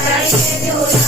Right